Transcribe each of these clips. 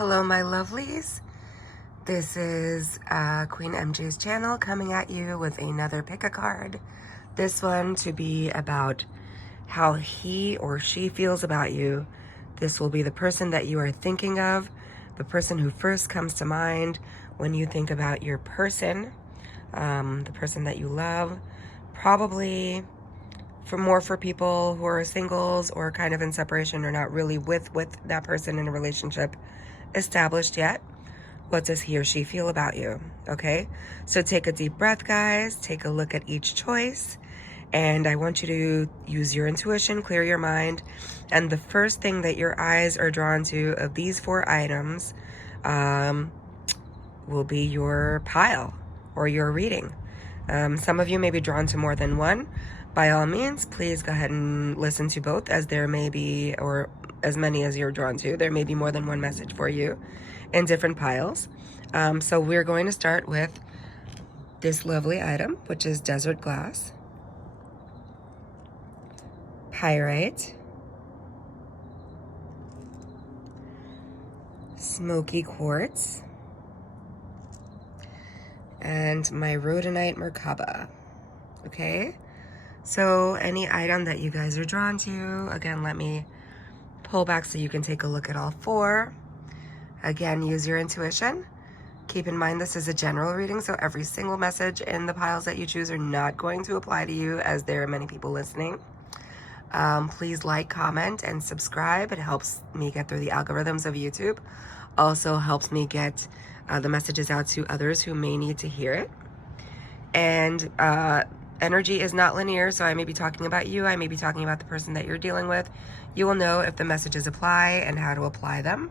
Hello, my lovelies. This is Queen MJ's channel coming at you with another pick a card. This one to be about how he or she feels about you. This will be the person that you are thinking of, the person who first comes to mind when you think about your person, the person that you love. Probably for people who are singles or kind of in separation or not really with that person in a relationship established yet. What does he or she feel about you? Okay, so take a deep breath, guys. Take a look at each choice, and I want you to use your intuition, clear your mind, and the first thing that your eyes are drawn to of these 4 items will be your pile or your reading. Some of you may be drawn to more than one. By all means, please go ahead and listen to both, as there may be, or as many as you're drawn to, there may be more than one message for you in different piles. So we're going to start with this lovely item, which is desert glass, pyrite, smoky quartz, and my rhodonite Merkaba. Okay, so any item that you guys are drawn to, again, let me pull back so you can take a look at all 4. Again, use your intuition. Keep in mind this is a general reading, so every single message in the piles that you choose are not going to apply to you, as there are many people listening. Please like, comment, and subscribe. It helps me get through the algorithms of YouTube. Also helps me get the messages out to others who may need to hear it. And energy is not linear, so I may be talking about you. I may be talking about the person that you're dealing with. You will know if the messages apply and how to apply them.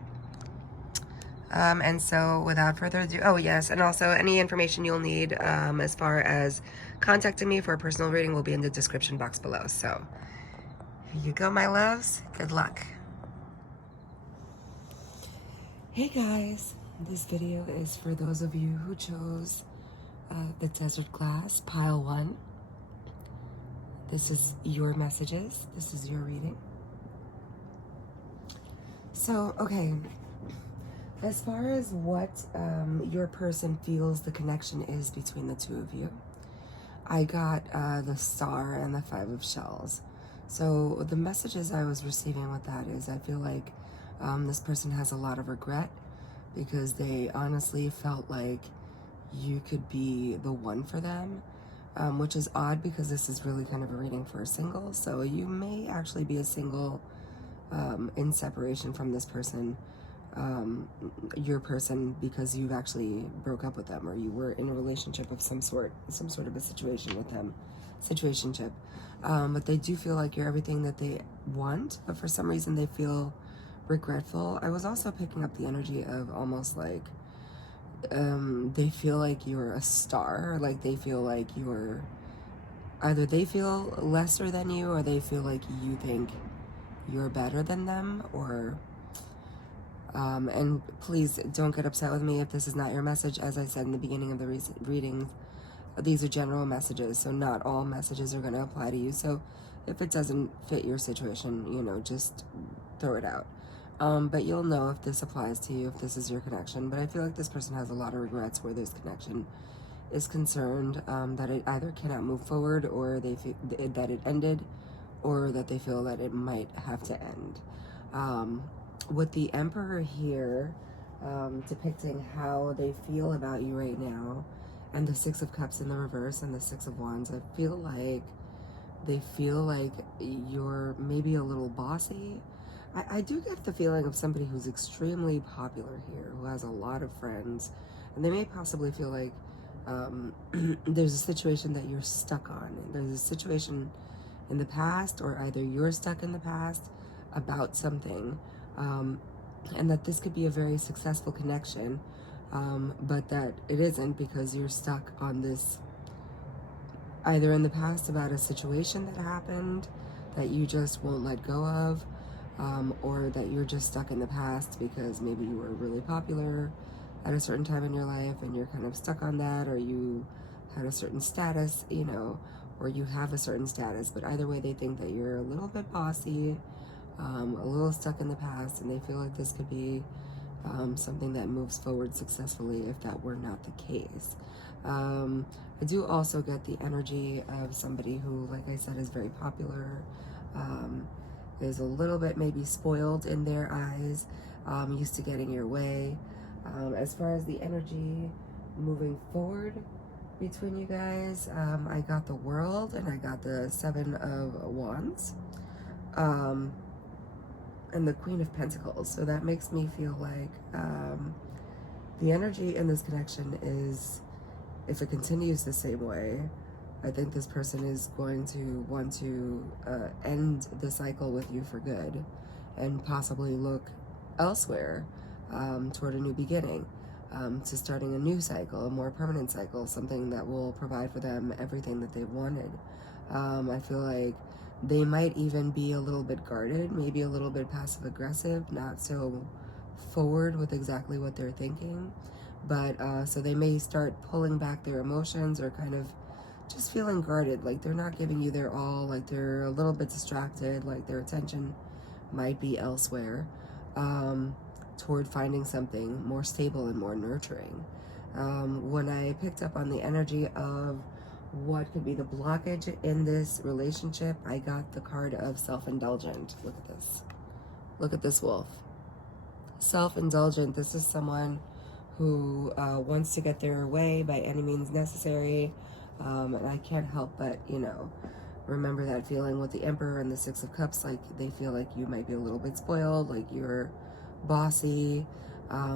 And so without further ado, oh yes, and also any information you'll need as far as contacting me for a personal reading will be in the description box below. So here you go, my loves. Good luck. Hey guys, this video is for those of you who chose the desert glass, pile 1. This is your messages. This is your reading. So, okay. As far as what your person feels the connection is between the two of you, I got the Star and the 5 of Shells. So the messages I was receiving with that is I feel like this person has a lot of regret because they honestly felt like you could be the one for them, which is odd because this is really kind of a reading for a single. So you may actually be a single in separation from this person, your person, because you've actually broke up with them or you were in a relationship of some sort of a situation with them, situationship. But they do feel like you're everything that they want, but for some reason they feel regretful. I was also picking up the energy of almost like they feel like you're a star, like they feel like you're either they feel lesser than you or they feel like you think you're better than them, or and please don't get upset with me if this is not your message. As I said in the beginning of the readings, these are general messages, so not all messages are going to apply to you. So if it doesn't fit your situation, you know, just throw it out. But you'll know if this applies to you, if this is your connection. But I feel like this person has a lot of regrets where this connection is concerned, that it either cannot move forward, or they feel that it ended, or that they feel that it might have to end. With the Emperor here, depicting how they feel about you right now, and the 6 of Cups in the reverse and the 6 of Wands, I feel like they feel like you're maybe a little bossy. I do get the feeling of somebody who's extremely popular here, who has a lot of friends, and they may possibly feel like there's a situation that you're stuck on. There's a situation in the past, or either you're stuck in the past about something, and that this could be a very successful connection, but that it isn't because you're stuck on this, either in the past about a situation that happened that you just won't let go of, or that you're just stuck in the past because maybe you were really popular at a certain time in your life and you're kind of stuck on that, or you had a certain status, you know, or you have a certain status. But either way, they think that you're a little bit bossy, a little stuck in the past, and they feel like this could be something that moves forward successfully if that were not the case. I do also get the energy of somebody who, like I said, is very popular, is a little bit maybe spoiled in their eyes, used to getting your way. As far as the energy moving forward between you guys, I got the World and I got the Seven of Wands, and the Queen of Pentacles. So that makes me feel like the energy in this connection is, if it continues the same way, I think this person is going to want to end the cycle with you for good and possibly look elsewhere toward a new beginning, to starting a new cycle, a more permanent cycle, something that will provide for them everything that they've wanted. I feel like they might even be a little bit guarded, maybe a little bit passive aggressive, not so forward with exactly what they're thinking. But so they may start pulling back their emotions or kind of just feeling guarded, like they're not giving you their all, like they're a little bit distracted, like their attention might be elsewhere, toward finding something more stable and more nurturing. When I picked up on the energy of what could be the blockage in this relationship, I got the card of self-indulgent. Look at this. Look at this wolf. Self-indulgent. This is someone who wants to get their way by any means necessary. And I can't help but, remember that feeling with the Emperor and the Six of Cups, like they feel like you might be a little bit spoiled, like you're bossy.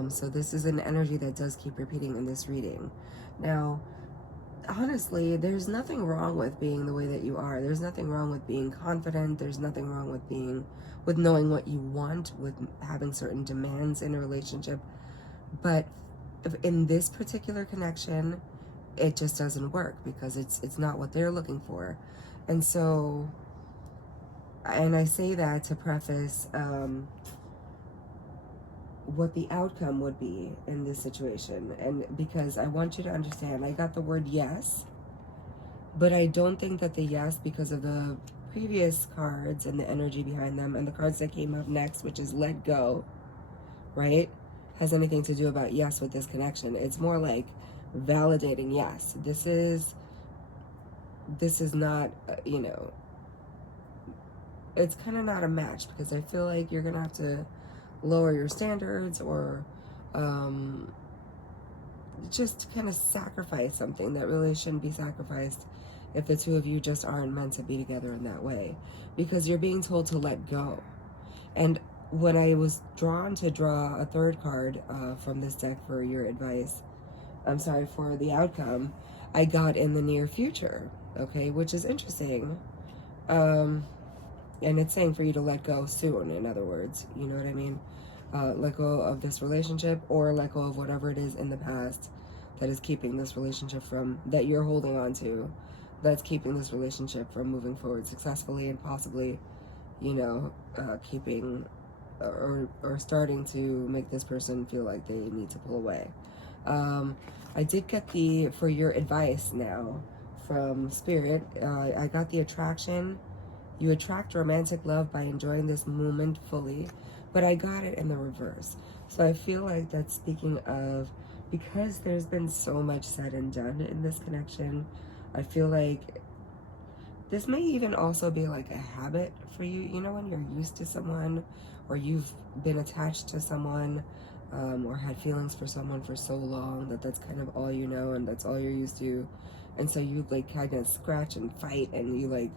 So this is an energy that does keep repeating in this reading. Now, honestly, there's nothing wrong with being the way that you are. There's nothing wrong with being confident. There's nothing wrong with knowing what you want, with having certain demands in a relationship. But in this particular connection, it just doesn't work because it's not what they're looking for. And so, and I say that to preface what the outcome would be in this situation. And because I want you to understand, I got the word yes, but I don't think that the yes, because of the previous cards and the energy behind them and the cards that came up next, which is let go, right, has anything to do about yes with this connection. It's more like validating yes. This is not, it's kind of not a match, because I feel like you're going to have to lower your standards or just kind of sacrifice something that really shouldn't be sacrificed if the two of you just aren't meant to be together in that way, because you're being told to let go. And when I was drawn to draw a third card from this deck for your advice, for the outcome, I got in the near future, okay, which is interesting. And it's saying for you to let go soon, in other words, you know what I mean? Let go of this relationship, or let go of whatever it is in the past that is keeping this relationship that you're holding on to, that's keeping this relationship from moving forward successfully and possibly, keeping or starting to make this person feel like they need to pull away. I did get for your advice now from Spirit, I got the attraction. You attract romantic love by enjoying this moment fully, but I got it in the reverse. So I feel like that's speaking of, because there's been so much said and done in this connection, I feel like this may even also be like a habit for you. When you're used to someone, or you've been attached to someone, or had feelings for someone for so long that that's kind of all you know and that's all you're used to. And so you like kind of scratch and fight, and you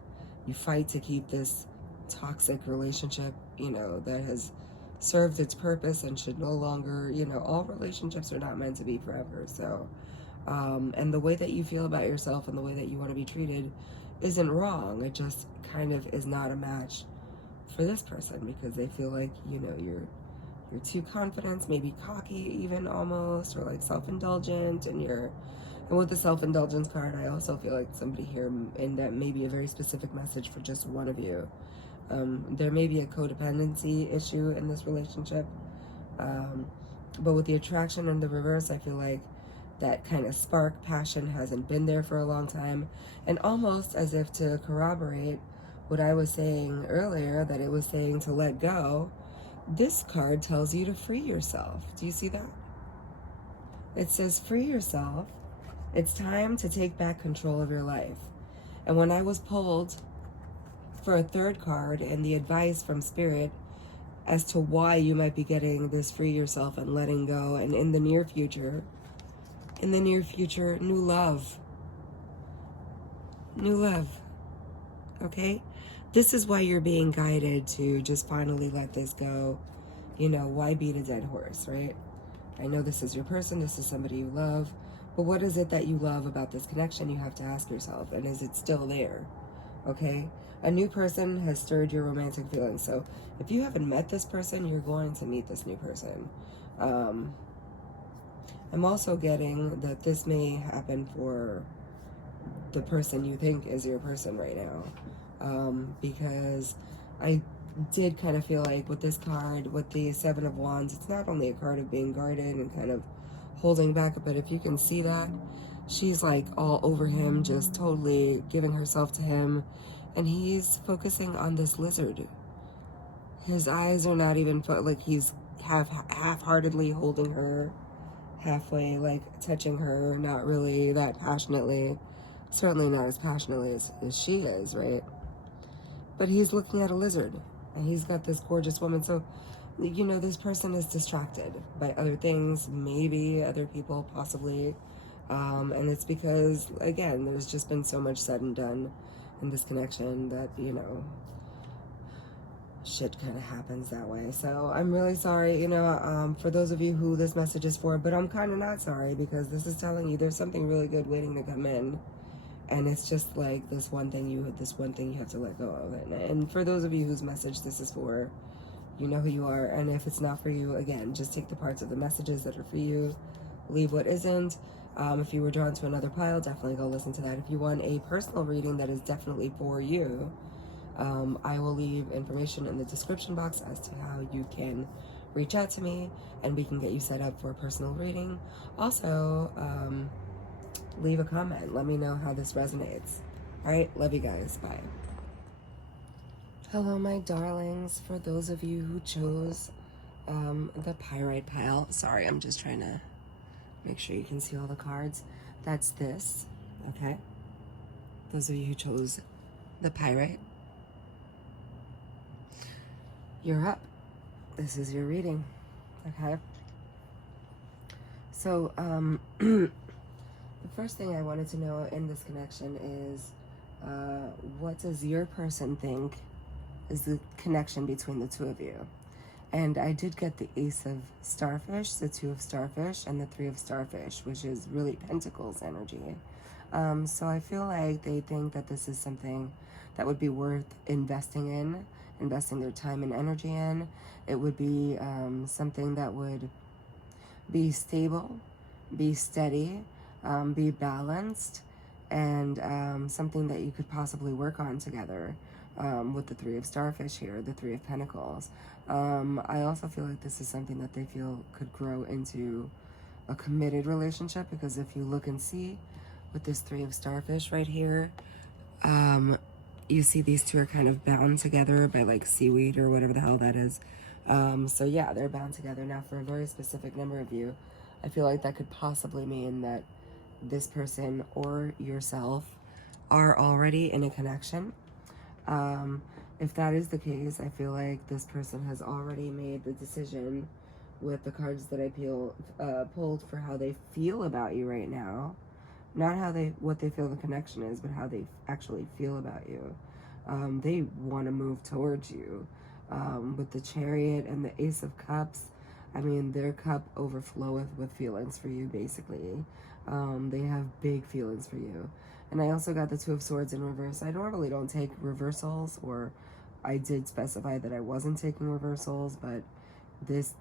fight to keep this toxic relationship, that has served its purpose and should no longer, all relationships are not meant to be forever. So, and the way that you feel about yourself and the way that you want to be treated isn't wrong. It just kind of is not a match for this person, because they feel like, you're too confident, maybe cocky even almost, or like self-indulgent, and with the self-indulgence card, I also feel like somebody here, and that may be a very specific message for just one of you. There may be a codependency issue in this relationship, but with the attraction in the reverse, I feel like that kind of spark, passion hasn't been there for a long time. And almost as if to corroborate what I was saying earlier, that it was saying to let go, This card tells you to free yourself. Do you see that? It says free yourself. It's time to take back control of your life. And when I was pulled for a third card and the advice from Spirit as to why you might be getting this free yourself and letting go, and in the near future, new love. New love. Okay? This is why you're being guided to just finally let this go. You know, why beat a dead horse, right? I know this is your person, this is somebody you love, but what is it that you love about this connection? You have to ask yourself, and is it still there? Okay? A new person has stirred your romantic feelings. So if you haven't met this person, you're going to meet this new person. I'm also getting that this may happen for the person you think is your person right now. Because I did kind of feel like with this card, with the Seven of Wands, it's not only a card of being guarded and kind of holding back, but if you can see that, she's like all over him, just totally giving herself to him, and he's focusing on this lizard. His eyes are not even like he's half-heartedly holding her, halfway like touching her, not really that passionately, certainly not as passionately as she is, right? But he's looking at a lizard, and he's got this gorgeous woman. So, you know, this person is distracted by other things, maybe other people, possibly. And it's because, again, there's just been so much said and done in this connection that, you know, shit kind of happens that way. So I'm really sorry, you know, for those of you who this message is for, but I'm kind of not sorry, because this is telling you there's something really good waiting to come in. And it's just like this one thing you have to let go of. And for those of you whose message this is for, you know who you are. And if it's not for you, again, just take the parts of the messages that are for you, leave what isn't. If you were drawn to another pile, definitely go listen to that. If you want a personal reading that is definitely for you, I will leave information in the description box as to how you can reach out to me, and we can get you set up for a personal reading. Also, leave a comment. Let me know how this resonates. All right, love you guys. Bye. Hello, my darlings. For those of you who chose the pyrite pile, sorry, I'm just trying to make sure you can see all the cards. That's this, okay? Those of you who chose the pyrite, you're up. This is your reading, okay? So, the first thing I wanted to know in this connection is, what does your person think is the connection between the two of you? And I did get the Ace of Starfish, the Two of Starfish, and the Three of Starfish, which is really Pentacles energy. So I feel like they think that this is something that would be worth investing their time and energy in. It would be something that would be stable, be steady, be balanced, and something that you could possibly work on together, with the Three of Starfish here, the Three of Pentacles. I also feel like this is something that they feel could grow into a committed relationship, because if you look and see with this Three of Starfish right here, you see these two are kind of bound together by like seaweed or whatever the hell that is. So yeah, they're bound together. Now, for a very specific number of you, I feel like that could possibly mean that this person or yourself are already in a connection. If that is the case, I feel like this person has already made the decision with the cards that I pulled for how they feel about you right now. Not what they feel the connection is, but how they actually feel about you. They want to move towards you. With the Chariot and the Ace of Cups, I mean, their cup overfloweth with feelings for you, basically. They have big feelings for you. And I also got the Two of Swords in reverse. I normally don't take reversals, or I did specify that I wasn't taking reversals, but this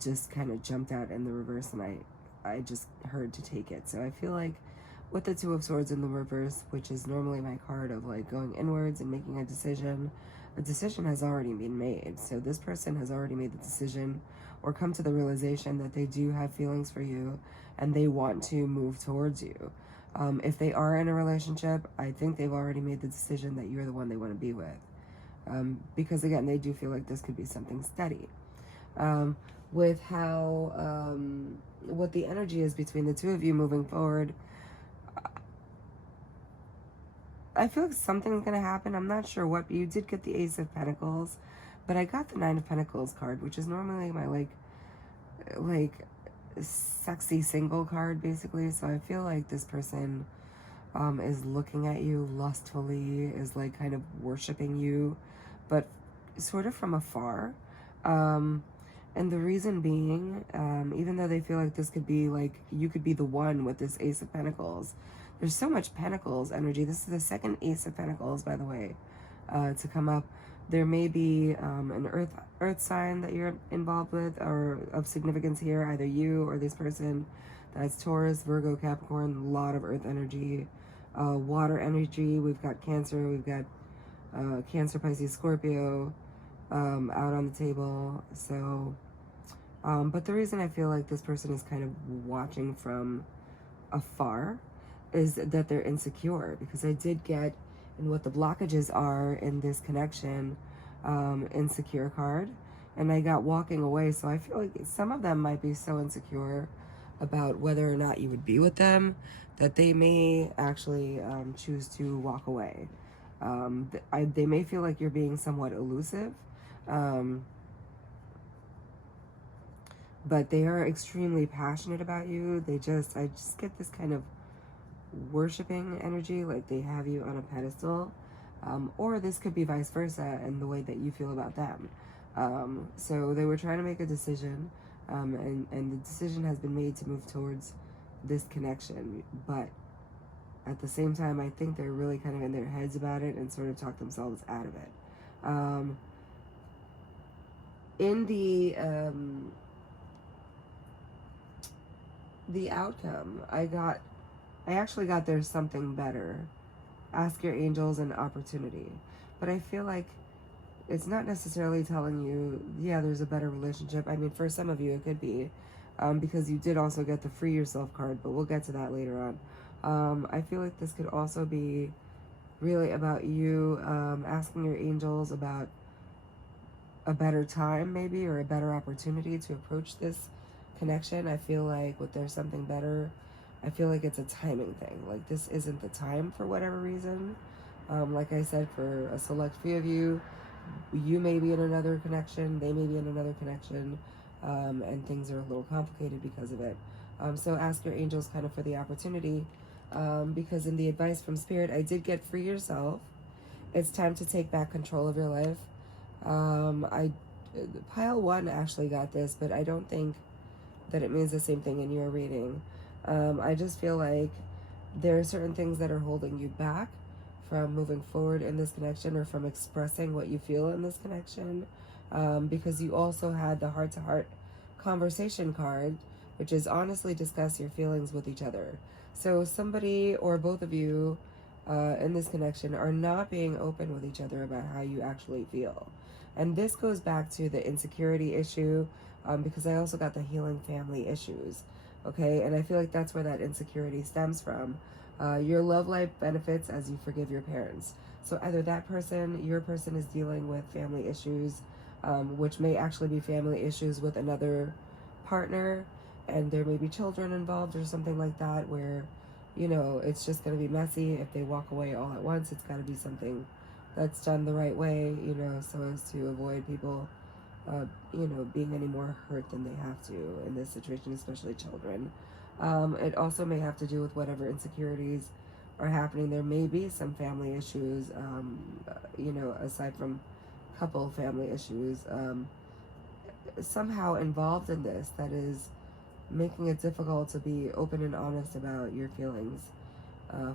just kind of jumped out in the reverse, and I just heard to take it. So I feel like with the Two of Swords in the reverse, which is normally my card of like going inwards and making a decision has already been made. So this person has already made the decision or come to the realization that they do have feelings for you and they want to move towards you. If they are in a relationship, I think they've already made the decision that you're the one they want to be with. Because again, they do feel like this could be something steady. With how, what the energy is between the two of you moving forward. I feel like something's going to happen. I'm not sure what. You did get the Ace of Pentacles, but I got the Nine of Pentacles card, which is normally my, like sexy single card, basically. So I feel like this person is looking at you lustfully, is like kind of worshiping you, but sort of from afar. And the reason being, even though they feel like this could be like, you could be the one with this Ace of Pentacles, there's so much Pentacles energy. This is the second Ace of Pentacles, by the way, to come up. There may be an earth sign that you're involved with or of significance here, either you or this person. That's Taurus, Virgo, Capricorn, a lot of earth energy. Water energy, we've got Cancer, we've got Cancer, Pisces, Scorpio out on the table. So, but the reason I feel like this person is kind of watching from afar is that they're insecure, because I did get in what the blockages are in this connection, insecure card, and I got walking away. So I feel like some of them might be so insecure about whether or not you would be with them that they may actually choose to walk away. They may feel like you're being somewhat elusive, but they are extremely passionate about you. I just get this kind of worshiping energy, like they have you on a pedestal, or this could be vice versa in the way that you feel about them. So they were trying to make a decision, and the decision has been made to move towards this connection, but at the same time, I think they're really kind of in their heads about it and sort of talk themselves out of it. In the outcome, I actually got there's something better. Ask your angels an opportunity. But I feel like it's not necessarily telling you, yeah, there's a better relationship. I mean, for some of you, it could be, because you did also get the Free Yourself card, but we'll get to that later on. I feel like this could also be really about you asking your angels about a better time, maybe, or a better opportunity to approach this connection. I feel like with there's something better, I feel like it's a timing thing. Like this isn't the time for whatever reason. Like I said, for a select few of you, you may be in another connection, they may be in another connection, and things are a little complicated because of it. So ask your angels kind of for the opportunity, because in the advice from Spirit, I did get Free Yourself. It's time to take back control of your life. Pile 1 actually got this, but I don't think that it means the same thing in your reading. I just feel like there are certain things that are holding you back from moving forward in this connection, or from expressing what you feel in this connection, because you also had the heart-to-heart conversation card, which is honestly discuss your feelings with each other. So somebody or both of you in this connection are not being open with each other about how you actually feel. And this goes back to the insecurity issue, because I also got the healing family issues. Okay, and I feel like that's where that insecurity stems from. Your love life benefits as you forgive your parents. So either that person, your person, is dealing with family issues, which may actually be family issues with another partner, and there may be children involved or something like that, where, you know, it's just going to be messy. If they walk away all at once, it's got to be something that's done the right way, you know, so as to avoid people you know, being any more hurt than they have to in this situation, especially children. It also may have to do with whatever insecurities are happening. There may be some family issues, you know, aside from couple family issues, somehow involved in this that is making it difficult to be open and honest about your feelings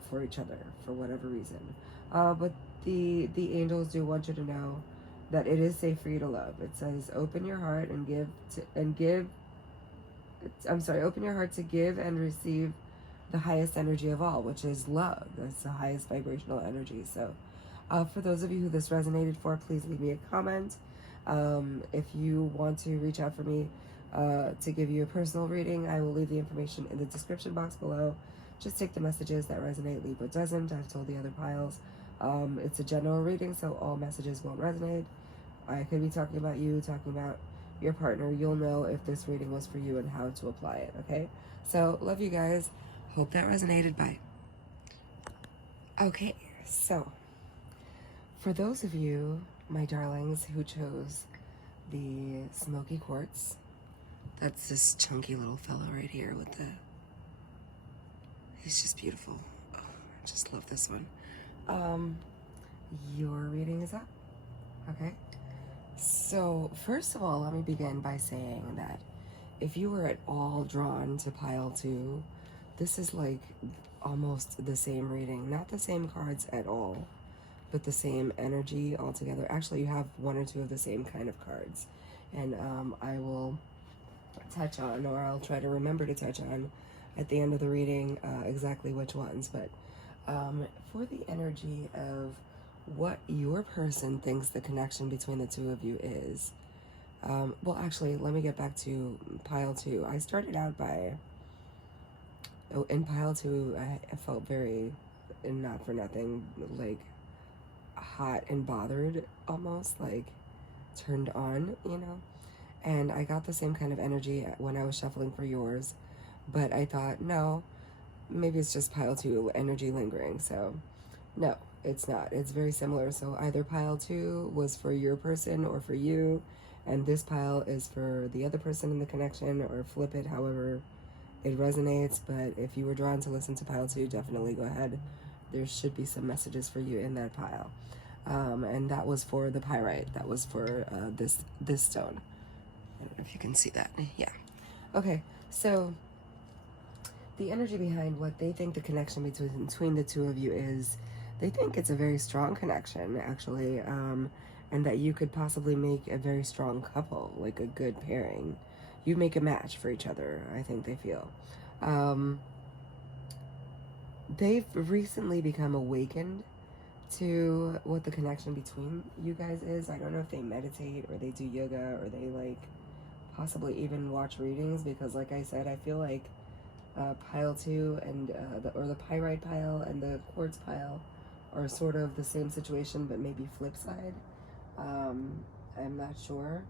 for each other for whatever reason. But the angels do want you to know that it is safe for you to love. It says, open your heart and open your heart to give and receive the highest energy of all, which is love. That's the highest vibrational energy. So for those of you who this resonated for, please leave me a comment. If you want to reach out for me to give you a personal reading, I will leave the information in the description box below. Just take the messages that resonate, leave what doesn't. I've told the other piles. It's a general reading, so all messages won't resonate. I could be talking about you, talking about your partner, you'll know if this reading was for you and how to apply it, okay? So, love you guys. Hope that resonated. Bye. Okay, so for those of you, my darlings, who chose the smoky quartz, that's this chunky little fellow right here with the, he's just beautiful. Oh, I just love this one. Your reading is up, okay? So first of all, let me begin by saying that if you were at all drawn to pile 2, this is like almost the same reading. Not the same cards at all, but the same energy altogether. Actually, you have 1 or 2 of the same kind of cards. And I will touch on, or I'll try to remember to touch on at the end of the reading exactly which ones. But for the energy of what your person thinks the connection between the 2 of you is, well, actually, let me get back to pile 2. I started out by, in pile 2, I felt very, not for nothing, like hot and bothered, almost like turned on, you know? And I got the same kind of energy when I was shuffling for yours, but I thought, no, maybe it's just pile 2 energy lingering. So no, it's not. It's very similar. So either pile 2 was for your person or for you, and this pile is for the other person in the connection, or flip it however it resonates. But if you were drawn to listen to pile 2, definitely go ahead. There should be some messages for you in that pile. And that was for the pyrite. That was for this stone. I don't know if you can see that. Yeah. Okay, so the energy behind what they think the connection between the 2 of you is, they think it's a very strong connection, actually, and that you could possibly make a very strong couple, like a good pairing. You make a match for each other, I think they feel. They've recently become awakened to what the connection between you guys is. I don't know if they meditate or they do yoga or they like possibly even watch readings, because like I said, I feel like pile 2 and the pyrite pile and the quartz pile are sort of the same situation, but maybe flip side. I'm not sure,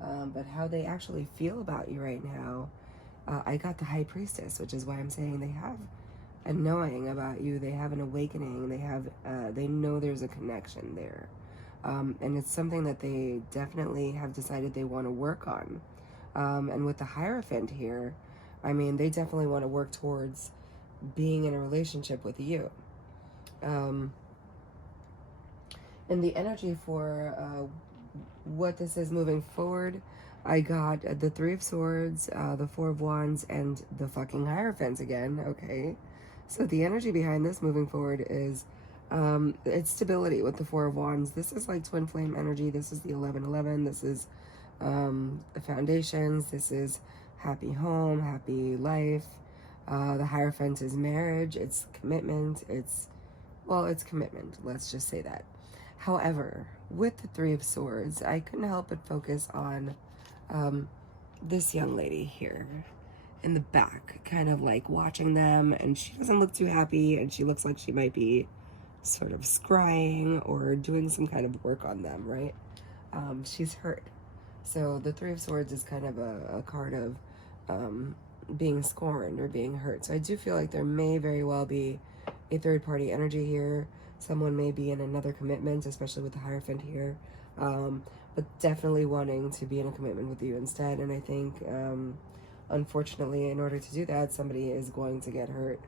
but how they actually feel about you right now, I got the High Priestess, which is why I'm saying they have a knowing about you. They have an awakening. They have they know there's a connection there, and it's something that they definitely have decided they want to work on. And with the Hierophant here, I mean, they definitely want to work towards being in a relationship with you. And the energy for what this is moving forward, I got the 3 of Swords, the 4 of Wands, and the fucking Hierophant again, okay? So the energy behind this moving forward is it's stability with the 4 of Wands. This is like twin flame energy. This is the 1111. This is the foundations. This is happy home, happy life. The Hierophant is marriage. It's commitment. It's commitment. Let's just say that. However, with the 3 of Swords, I couldn't help but focus on this young lady here in the back, kind of like watching them, and she doesn't look too happy, and she looks like she might be sort of scrying or doing some kind of work on them, right? She's hurt. So the 3 of Swords is kind of a card of being scorned or being hurt. So I do feel like there may very well be a third-party energy here. Someone may be in another commitment, especially with the Hierophant here, but definitely wanting to be in a commitment with you instead. And I think, unfortunately, in order to do that, somebody is going to get hurt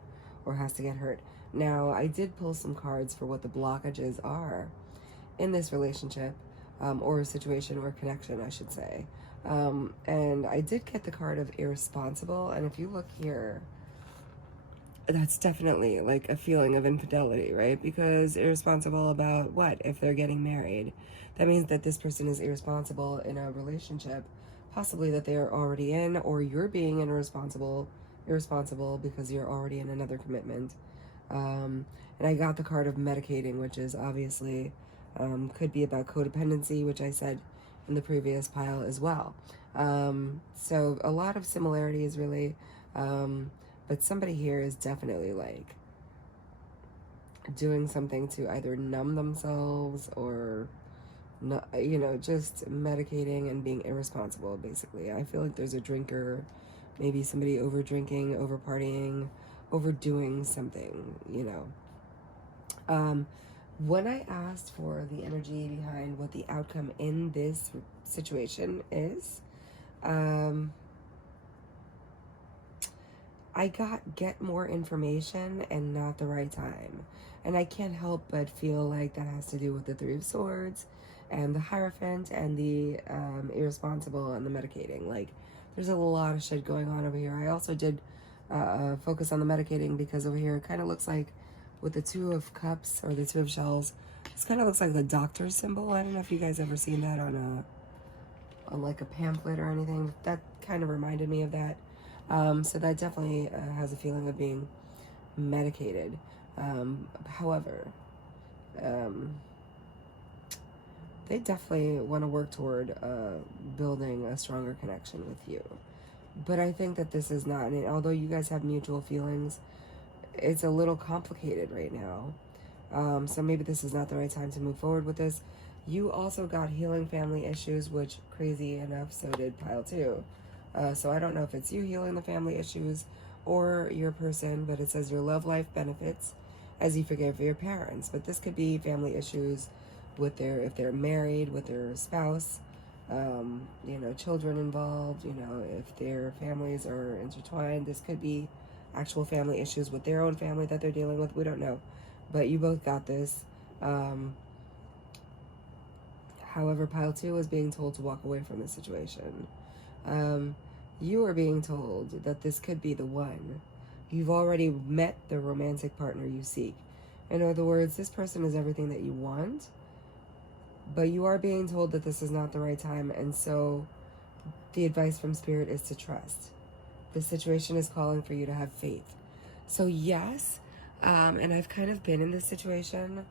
or has to get hurt. Now, I did pull some cards for what the blockages are in this relationship, or situation or connection, I should say. And I did get the card of irresponsible. And if you look here, that's definitely like a feeling of infidelity, right? Because irresponsible about what? If they're getting married, that means that this person is irresponsible in a relationship, possibly that they are already in, or you're being irresponsible because you're already in another commitment. And I got the card of medicating, which is obviously could be about codependency, which I said in the previous pile as well. So a lot of similarities, really. But somebody here is definitely like doing something to either numb themselves or no, you know, just medicating and being irresponsible, basically. I feel like there's a drinker, maybe somebody over drinking, over partying, overdoing something, you know. When I asked for the energy behind what the outcome in this situation is, um, I got get more information and not the right time. And I can't help but feel like that has to do with the Three of Swords and the Hierophant and the irresponsible and the medicating. Like, there's a lot of shit going on over here. I also did focus on the medicating because over here it kind of looks like with the Two of Cups or the Two of Shells, this kind of looks like the doctor's symbol. I don't know if you guys ever seen that on like a pamphlet or anything. That kind of reminded me of that. So that definitely has a feeling of being medicated. However, they definitely want to work toward building a stronger connection with you. But I think that this is not, and although you guys have mutual feelings, it's a little complicated right now. So maybe this is not the right time to move forward with this. You also got healing family issues, which, crazy enough, so did pile 2. So I don't know if it's you healing the family issues or your person, but it says your love life benefits as you forgive your parents. But this could be family issues with if they're married, with their spouse, you know, children involved, you know, if their families are intertwined. This could be actual family issues with their own family that they're dealing with. We don't know. But you both got this. However, pile 2 is being told to walk away from the situation. You are being told that this could be the one. You've already met the romantic partner you seek. In other words, this person is everything that you want, but you are being told that this is not the right time, and so the advice from Spirit is to trust. The situation is calling for you to have faith. So yes, and I've kind of been in this situation,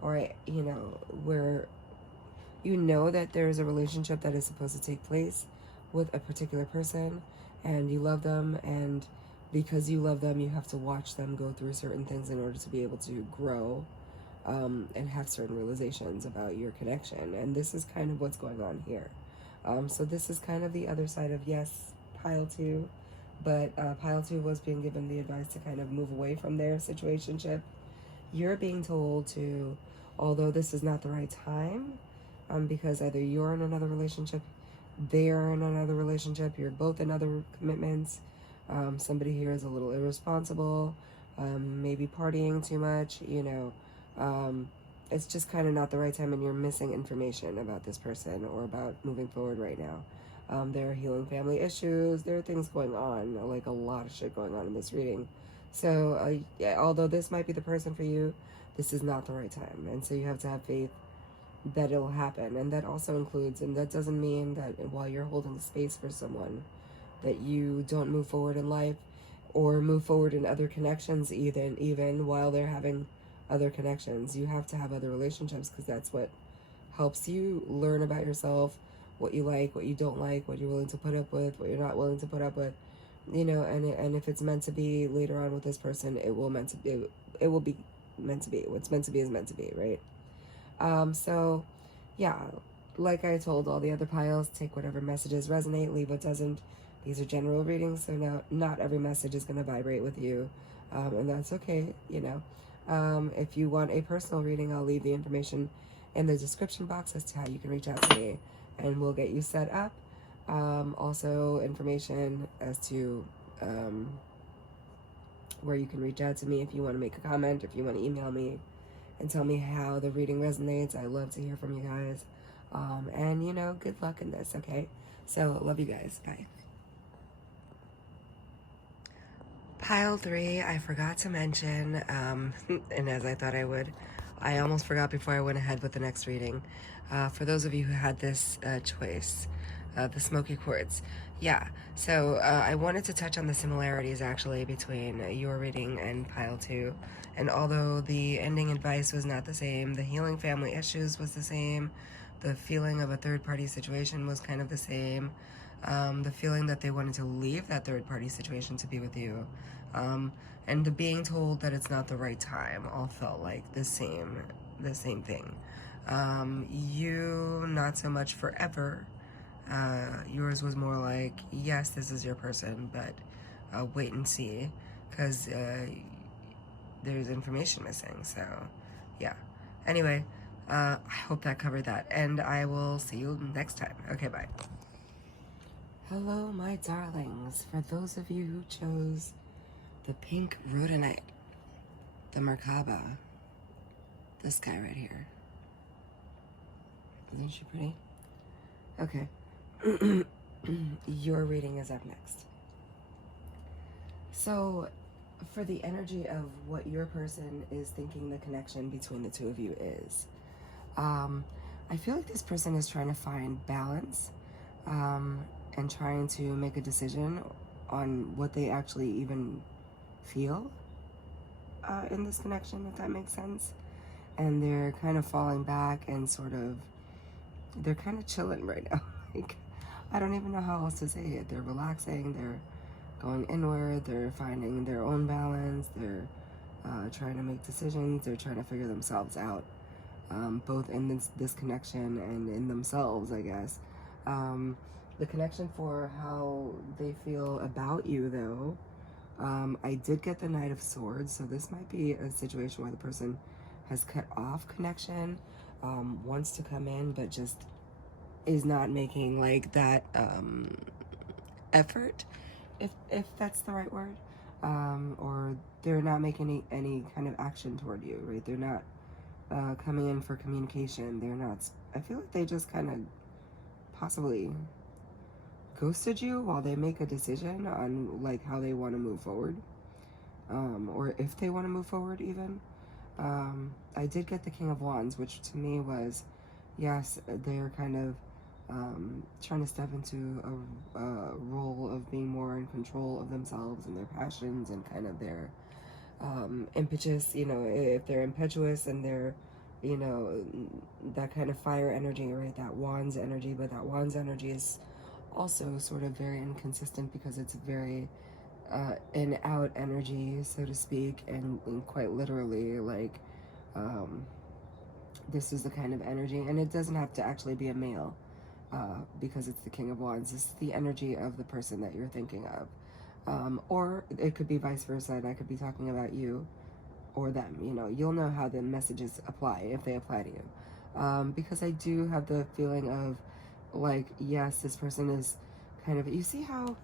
or, you know, where you know that there is a relationship that is supposed to take place with a particular person, and you love them, and because you love them, you have to watch them go through certain things in order to be able to grow and have certain realizations about your connection. And this is kind of what's going on here. So this is kind of the other side of, yes, pile 2, but pile 2 was being given the advice to kind of move away from their situationship. You're being told to, although this is not the right time, because either you're in another relationship, they're in another relationship, you're both in other commitments, somebody here is a little irresponsible, maybe partying too much, you know, it's just kind of not the right time, and you're missing information about this person or about moving forward right now. There are healing family issues, there are things going on, like a lot of shit going on in this reading. So yeah, although this might be the person for you, this is not the right time, and so you have to have faith that it'll happen. And that also includes, and that doesn't mean that while you're holding space for someone that you don't move forward in life or move forward in other connections, even while they're having other connections. You have to have other relationships, because that's what helps you learn about yourself, what you like, what you don't like, what you're willing to put up with, what you're not willing to put up with, you know. And if it's meant to be later on with this person, it will be meant to be. What's meant to be is meant to be, right? So yeah, like I told all the other piles, take whatever messages resonate, leave what doesn't. These are general readings, so not every message is going to vibrate with you, and that's okay, you know. If you want a personal reading, I'll leave the information in the description box as to how you can reach out to me, and we'll get you set up. Also information as to where you can reach out to me if you want to make a comment, if you want to email me and tell me how the reading resonates. I love to hear from you guys. And, you know, good luck in this, okay? So, love you guys. Bye. Pile 3, I forgot to mention, and as I thought I would, I almost forgot before I went ahead with the next reading. For those of you who had this choice, the smoky quartz. Yeah, so I wanted to touch on the similarities actually between your reading and pile 2. And although the ending advice was not the same, the healing family issues was the same, the feeling of a third-party situation was kind of the same, the feeling that they wanted to leave that third-party situation to be with you, and the being told that it's not the right time all felt like the same thing. You, not so much forever. Yours was more like, yes, this is your person, but wait and see, because there's information missing. So, yeah. Anyway, I hope that covered that, and I will see you next time. Okay, bye. Hello, my darlings. For those of you who chose the pink rhodonite, the Merkaba, this guy right here. Isn't she pretty? Okay. Your reading is up next. So, for the energy of what your person is thinking the connection between the two of you is, I feel like this person is trying to find balance and trying to make a decision on what they actually even feel in this connection, if that makes sense. And they're kind of falling back and they're kind of chilling right now. Like, I don't even know how else to say it. They're relaxing, they're going inward, they're finding their own balance, they're trying to make decisions, they're trying to figure themselves out, both in this connection and in themselves, I guess. The connection for how they feel about you, though, I did get the Knight of Swords, so this might be a situation where the person has cut off connection, wants to come in, but just is not making like that effort, if that's the right word, or they're not making any kind of action toward you, right? They're not coming in for communication. They're not. I feel like they just kind of possibly ghosted you while they make a decision on like how they want to move forward, or if they want to move forward even. I did get the King of Wands, which to me was, yes, they're kind of trying to step into a role of being more in control of themselves and their passions and kind of their impetus. You know, if they're impetuous and they're, you know, that kind of fire energy, right? That Wands energy, but that Wands energy is also sort of very inconsistent because it's very in out energy, so to speak, and quite literally, like, this is the kind of energy, and it doesn't have to actually be a male, because it's the King of Wands. This is the energy of the person that you're thinking of, or it could be vice versa, and I could be talking about you or them. You know, you'll know how the messages apply if they apply to you, because I do have the feeling of, like, yes, this person is kind of, you see how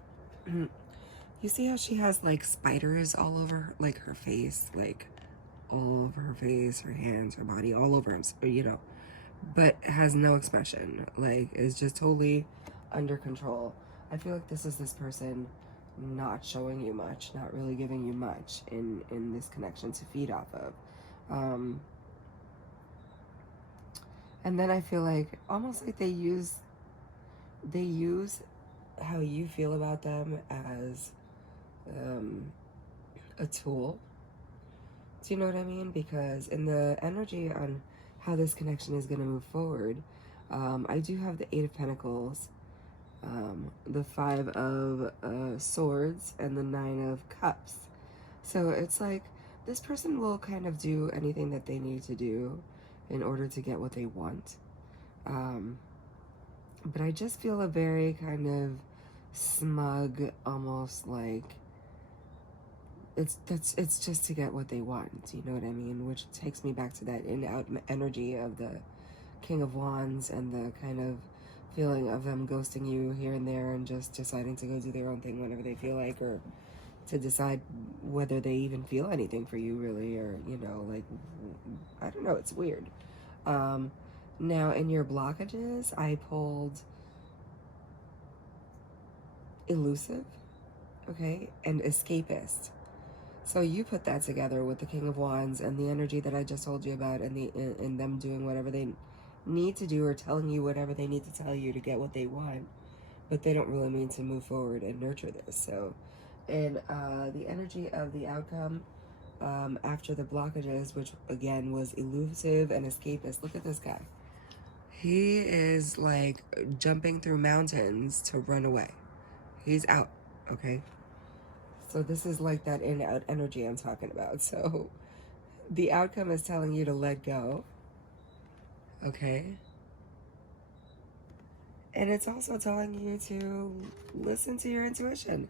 she has like spiders all over like her face, like all over her face, her hands, her body, all over him, you know, but has no expression, like is just totally under control. I feel like this is this person not showing you much, not really giving you much in this connection to feed off of. And then I feel like almost like they use how you feel about them as a tool. Do you know what I mean? Because in the energy on how this connection is going to move forward, I do have the Eight of Pentacles, the Five of Swords, and the Nine of Cups. So it's like this person will kind of do anything that they need to do in order to get what they want. But I just feel a very kind of smug, almost like it's just to get what they want, you know what I mean? Which takes me back to that in-out energy of the King of Wands and the kind of feeling of them ghosting you here and there and just deciding to go do their own thing whenever they feel like, or to decide whether they even feel anything for you really, or, you know, like, I don't know, it's weird. Now in your blockages, I pulled elusive, okay, and escapist. So you put that together with the King of Wands and the energy that I just told you about, and and them doing whatever they need to do or telling you whatever they need to tell you to get what they want, but they don't really mean to move forward and nurture this. So, and the energy of the outcome after the blockages, which again was elusive and escapist. Look at this guy. He is like jumping through mountains to run away. He's out, okay? So this is like that in-out energy I'm talking about. So the outcome is telling you to let go. okay? And it's also telling you to listen to your intuition,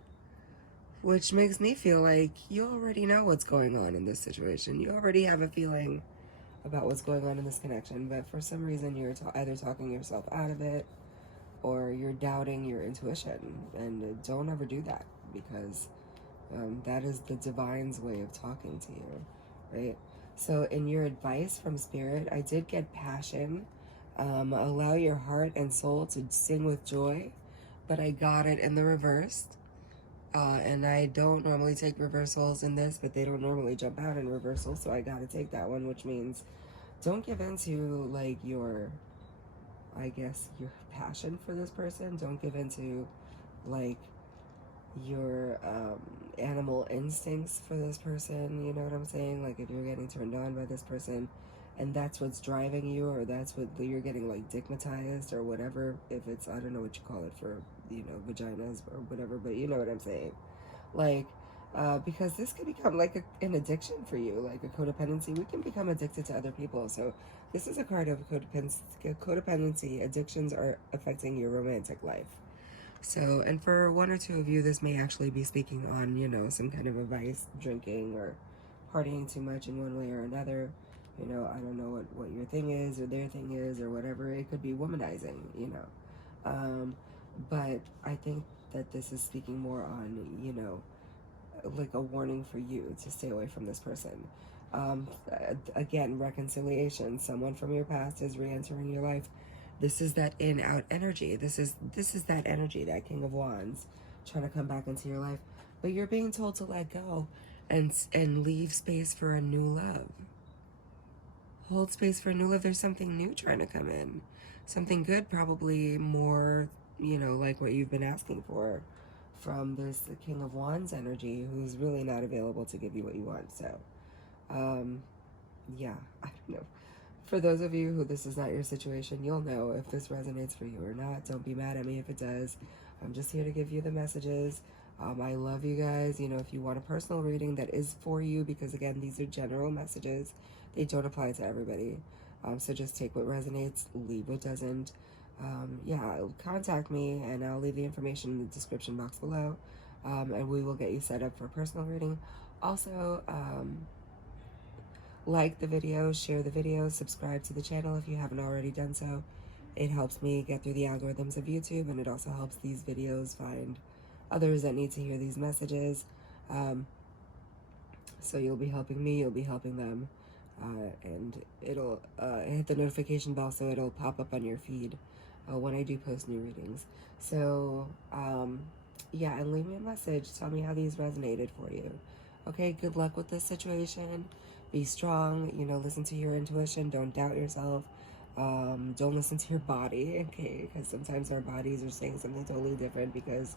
which makes me feel like you already know what's going on in this situation. You already have a feeling about what's going on in this connection, but for some reason you're either talking yourself out of it or you're doubting your intuition. And don't ever do that, because that is the divine's way of talking to you, right? So in your advice from Spirit, I did get passion. Allow your heart and soul to sing with joy, but I got it in the reversed. And I don't normally take reversals in this, but they don't normally jump out in reversal, so I gotta take that one, which means don't give in to, like, your, I guess, your passion for this person. Don't give in to, like, your animal instincts for this person, you know what I'm saying? Like, if you're getting turned on by this person and that's what's driving you, or that's what you're getting, like, digmatized or whatever, if it's, I don't know what you call it for, you know, vaginas or whatever, but you know what I'm saying. Like, because this could become like an addiction for you, like a codependency. We can become addicted to other people. So this is a card of codependency. Addictions are affecting your romantic life. So, and for one or two of you, this may actually be speaking on, you know, some kind of a vice, drinking or partying too much in one way or another. You know, I don't know what your thing is or their thing is or whatever. It could be womanizing, you know. But I think that this is speaking more on, you know, like a warning for you to stay away from this person. Again, reconciliation. Someone from your past is re-entering your life. This is that in-out energy. This is that energy, that King of Wands, trying to come back into your life. But you're being told to let go and leave space for a new love. Hold space for a new love. There's something new trying to come in. Something good, probably more, you know, like what you've been asking for from this King of Wands energy, who's really not available to give you what you want. So, yeah, I don't know. For those of you who this is not your situation, you'll know if this resonates for you or not. Don't be mad at me if it does. I'm just here to give you the messages. I love you guys. You know, if you want a personal reading that is for you, because again, these are general messages. They don't apply to everybody. So just take what resonates, leave what doesn't. Yeah, contact me and I'll leave the information in the description box below. And we will get you set up for a personal reading. Also, like the video, share the video, subscribe to the channel if you haven't already done so. It helps me get through the algorithms of YouTube, and it also helps these videos find others that need to hear these messages. So you'll be helping me, you'll be helping them. And it'll hit the notification bell so it'll pop up on your feed when I do post new readings. So, yeah, and leave me a message. Tell me how these resonated for you. Okay, good luck with this situation. Be strong, you know, listen to your intuition. Don't doubt yourself. Don't listen to your body, okay? Because sometimes our bodies are saying something totally different because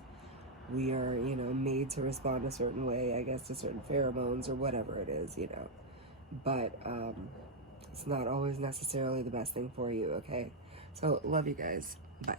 we are, you know, made to respond a certain way, I guess, to certain pheromones or whatever it is, you know. But it's not always necessarily the best thing for you, okay? So, love you guys. Bye.